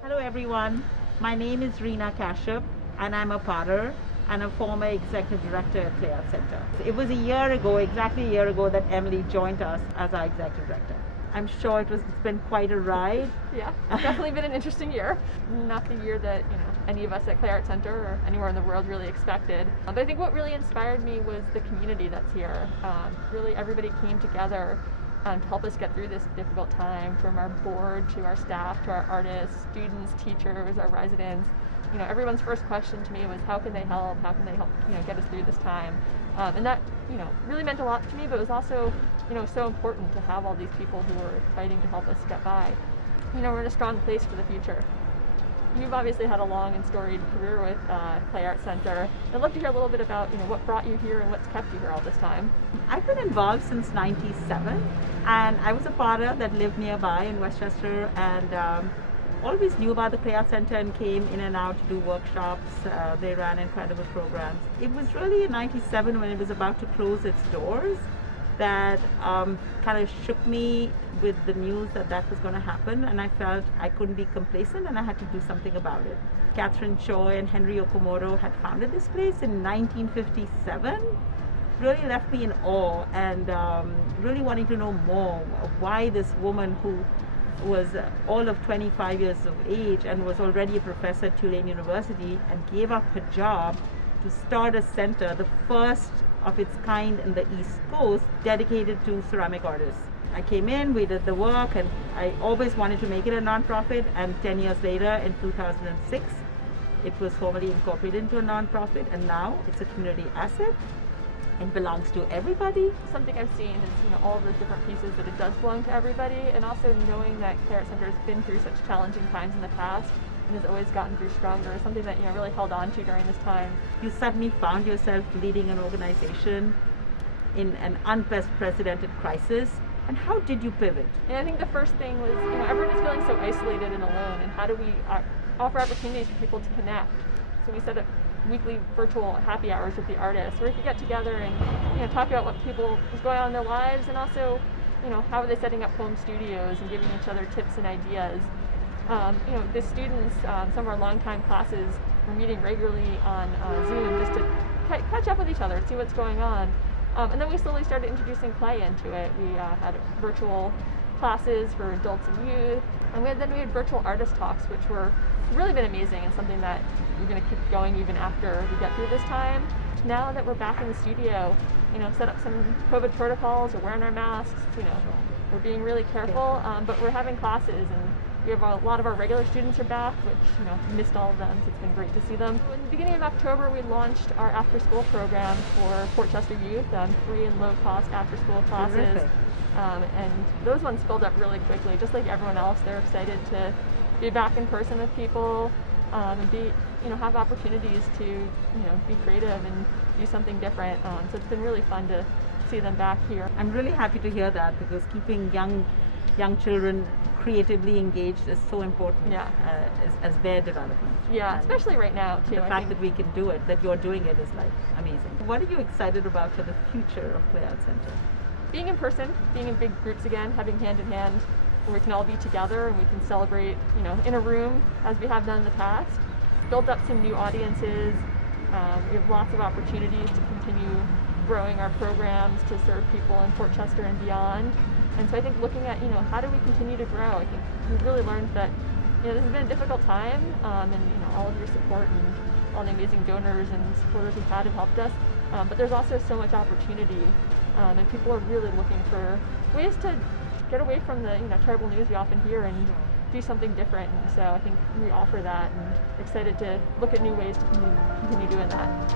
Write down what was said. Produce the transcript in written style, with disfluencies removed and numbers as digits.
Hello everyone, my name is Reena Kashyap and I'm a potter and a former executive director at Play Art Center. It was a year ago, exactly a year ago, that Emily joined us as our executive director. I'm sure it's been quite a ride. Yeah, it's definitely been an interesting year. Not the year that any of us at Clay Art Center or anywhere in the world really expected. But I think what really inspired me was the community that's here. Really, everybody came together to help us get through this difficult time, from our board to our staff to our artists, students, teachers, our residents. Everyone's first question to me was, how can they help? How can they help get us through this time? And that really meant a lot to me, but it was also so important to have all these people who were fighting to help us get by. We're in a strong place for the future. You've obviously had a long and storied career with Clay Art Center. I'd love to hear a little bit about what brought you here and what's kept you here all this time. I've been involved since '97, and I was a potter that lived nearby in Westchester, and always knew about the Clay Art Center and came in and out to do workshops. They ran incredible programs. It was really in '97, when it was about to close its doors, that kind of shook me with the news that was going to happen, and I felt I couldn't be complacent and I had to do something about it. Catherine Choi and Henry Okamoto had founded this place in 1957. Really left me in awe, and really wanting to know more of why this woman who was all of 25 years of age and was already a professor at Tulane University and gave up her job to start a center, the first of its kind in the East Coast, dedicated to ceramic artists. I came in, we did the work, and I always wanted to make it a nonprofit, and 10 years later, in 2006, it was formally incorporated into a nonprofit, and now it's a community asset. It belongs to everybody. Something I've seen is all of those different pieces, that it does belong to everybody, and also knowing that Clay Art Center has been through such challenging times in the past and has always gotten through stronger, is something that really held on to during this time. You suddenly found yourself leading an organization in an unprecedented crisis, and how did you pivot? And I think the first thing was, everyone was feeling so isolated and alone, and how do we offer opportunities for people to connect? So we set up weekly virtual happy hours with the artists, where we could get together and talk about what people was going on in their lives, and also how are they setting up home studios and giving each other tips and ideas. The students, some of our longtime classes, were meeting regularly on Zoom just to catch up with each other and see what's going on. And then we slowly started introducing play into it. We had virtual classes for adults and youth, and then we had virtual artist talks, which were really been amazing, and something that we're going to keep going even after we get through this time. Now that we're back in the studio, set up some COVID protocols, we're wearing our masks, we're being really careful, but we're having classes, and we have a lot of our regular students are back, which missed all of them, so it's been great to see them. In the beginning of October, we launched our after-school program for Fort Chester youth, free and low-cost after-school classes. And those ones filled up really quickly. Just like everyone else, they're excited to be back in person with people, and have opportunities to be creative and do something different. So it's been really fun to see them back here. I'm really happy to hear that, because keeping young children creatively engaged is so important. Yeah. As their development. Yeah, And especially right now too. the fact that we can do it, that you're doing it, is like amazing. What are you excited about for the future of Play Art Center? Being in person, being in big groups again, having hand in hand, where we can all be together and we can celebrate, in a room as we have done in the past. Built up some new audiences. We have lots of opportunities to continue growing our programs to serve people in Fort Chester and beyond. And so I think looking at, how do we continue to grow? I think we've really learned that, this has been a difficult time, and all of your support and all the amazing donors and supporters we've had have helped us. But there's also so much opportunity, and people are really looking for ways to get away from the terrible news we often hear and do something different. And so I think we offer that, and excited to look at new ways to continue doing that.